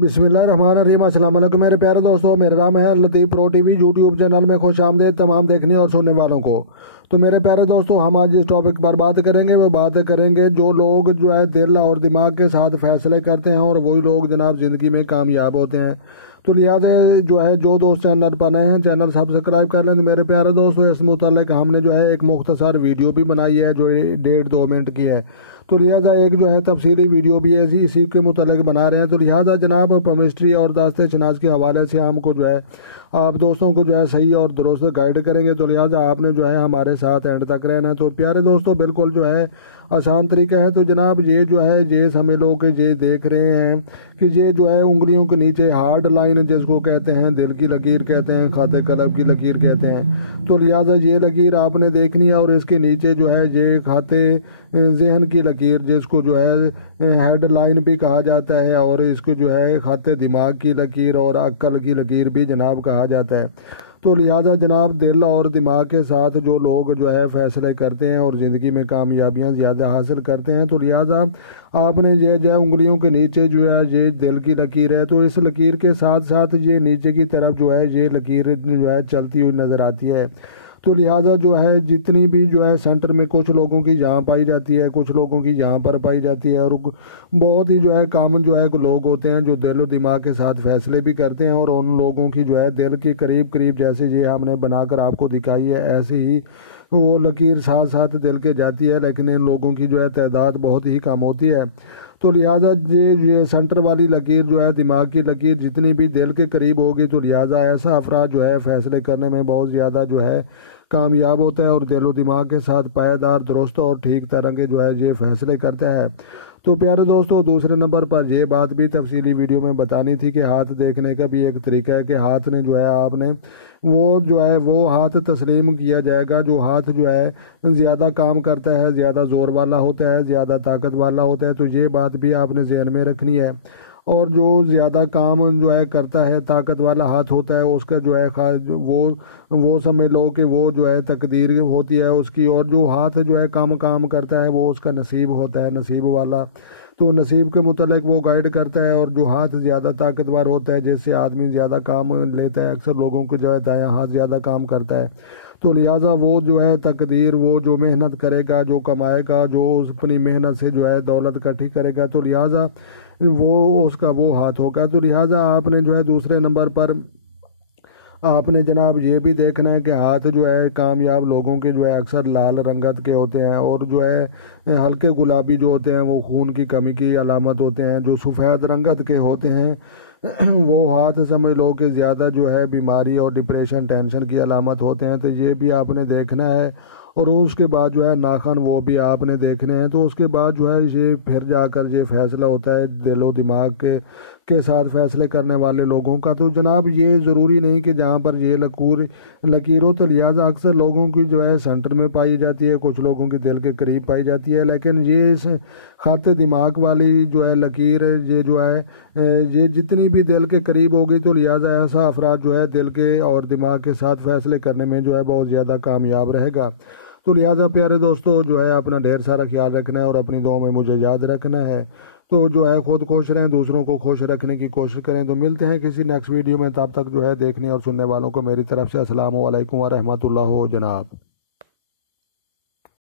बिस्मिल्लाहिर्रहमानिर्रहीम। अस्सलाम वालेकुम मेरे प्यारे दोस्तों, मेरा नाम है लतीफ़ प्रो टीवी। यूट्यूब चैनल में खुश आमदेद तमाम देखने और सुनने वालों को। तो मेरे प्यारे दोस्तों, हम आज जिस टॉपिक पर बात करेंगे वो बात करेंगे जो लोग जो है दिल और दिमाग के साथ फैसले करते हैं और वही लोग जनाब ज़िंदगी में कामयाब होते हैं। तो लिहाजा जो है जो दोस्त चैनल पर नए हैं चैनल सब्सक्राइब कर लें। तो मेरे प्यारे दोस्तों, इस मुतालिक हमने जो है एक मुख्तसर वीडियो भी बनाई है जो 1.5-2 मिनट की है। तो लिहाजा एक जो है तफसीली वीडियो भी ऐसी इसी के मुतालिक बना रहे हैं। तो लिहाजा जनाब केमिस्ट्री और दास्ते शनास के हवाले से हमको जो है आप दोस्तों को जो है सही और दुरुस्त गाइड करेंगे। तो लिहाजा आपने जो है हमारे साथ एंड तक रहना है। तो प्यारे दोस्तों, बिल्कुल जो है आसान तरीका है। तो जनाब ये जो है ये समझ लो कि ये देख रहे हैं कि ये जो है उंगलियों के नीचे हार्ड लाइन जिसको कहते हैं, दिल की लकीर कहते हैं, खाते कलब की लकीर कहते हैं। तो लिहाजा ये लकीर आपने देखनी है और इसके नीचे जो है ये खाते जहन की लकीर जिसको जो है हेड लाइन भी कहा जाता है और इसको जो है खाते दिमाग की लकीर और अक्ल की लकीर भी जनाब कहा जाता है। तो लिहाजा जनाब दिल और दिमाग के साथ जो लोग जो है फैसले करते हैं और ज़िंदगी में कामयाबियां ज़्यादा हासिल करते हैं। तो लिहाजा आपने ये जो है उंगलियों के नीचे जो है ये दिल की लकीर है, तो इस लकीर के साथ साथ ये नीचे की तरफ जो है ये लकीर जो है चलती हुई नज़र आती है। तो लिहाजा जो है जितनी भी जो है सेंटर में कुछ लोगों की यहाँ पाई जाती है, कुछ लोगों की यहाँ पर पाई जाती है और बहुत ही जो है कॉमन जो है लोग होते हैं जो दिल और दिमाग के साथ फैसले भी करते हैं और उन लोगों की जो है दिल के करीब करीब जैसे ये हमने बनाकर आपको दिखाई है ऐसे ही वो लकीर साथ साथ दिल के जाती है, लेकिन इन लोगों की जो है तादाद बहुत ही कम होती है। तो लिहाजा ये सेंटर वाली लकीर जो है दिमाग की लकीर जितनी भी दिल के करीब होगी तो लिहाजा ऐसा अफराद जो है फैसले करने में बहुत ज़्यादा जो है कामयाब होता है और दिल और दिमाग के साथ पायदार दुरुस्त और ठीक तरह के जो है ये फैसले करता है। तो प्यारे दोस्तों, दूसरे नंबर पर ये बात भी तफसीली वीडियो में बतानी थी कि हाथ देखने का भी एक तरीका है कि हाथ ने जो है आपने वो जो है वो हाथ तस्लीम किया जाएगा जो हाथ जो है ज़्यादा काम करता है, ज़्यादा ज़ोर वाला होता है, ज़्यादा ताकत वाला होता है। तो ये बात भी आपने जहन में रखनी है। और जो ज़्यादा काम जो है करता है ताकत वाला हाथ होता है उसका जो है वो समझ लो कि वो जो है तकदीर होती है उसकी, और जो हाथ जो है कम काम करता है वो उसका नसीब होता है, नसीब वाला। तो नसीब के मुतल्लिक वो गाइड करता है। और जो हाथ ज़्यादा ताकतवर होता है जिससे आदमी ज़्यादा काम लेता है, अक्सर लोगों को जो है दायां हाथ ज़्यादा काम करता है। तो लिहाजा वो जो है तकदीर वो जो मेहनत करेगा, जो कमाएगा, जो अपनी मेहनत से जो है दौलत इकट्ठी करेगा, तो लिहाजा वो उसका वो हाथ होगा। तो लिहाजा आपने जो है दूसरे नंबर पर आपने जनाब ये भी देखना है कि हाथ जो है कामयाब लोगों के जो है अक्सर लाल रंगत के होते हैं और जो है हल्के गुलाबी जो होते हैं वो खून की कमी की अलामत होते हैं। जो सफ़ेद रंगत के होते हैं वो हाथ समझ लो कि ज़्यादा जो है बीमारी और डिप्रेशन टेंशन की अलामत होते हैं। तो ये भी आपने देखना है। और उसके बाद जो है नाखन वो भी आपने देखने हैं। तो उसके बाद जो है ये फिर जाकर ये फैसला होता है दिलो दिमाग के साथ फैसले करने वाले लोगों का। तो जनाब ये ज़रूरी नहीं कि जहाँ पर ये लकीर हो। तो लिहाजा अक्सर लोगों की जो है सेंटर में पाई जाती है, कुछ लोगों की दिल के करीब पाई जाती है, लेकिन ये इस खाते दिमाग वाली जो है लकीर ये जो है ये जितनी भी दिल के करीब होगी तो लिहाजा ऐसा अफराद जो है दिल के और दिमाग के साथ फैसले करने में जो है बहुत ज़्यादा कामयाब रहेगा। तो लिहाजा प्यारे दोस्तों जो है अपना ढेर सारा ख्याल रखना है और अपनी दुआ में मुझे याद रखना है। तो जो है खुद खुश रहें, दूसरों को खुश रखने की कोशिश करें। तो मिलते हैं किसी नेक्स्ट वीडियो में, तब तक जो है देखने और सुनने वालों को मेरी तरफ से अस्सलाम वालेकुम व रहमतुल्लाह जनाब।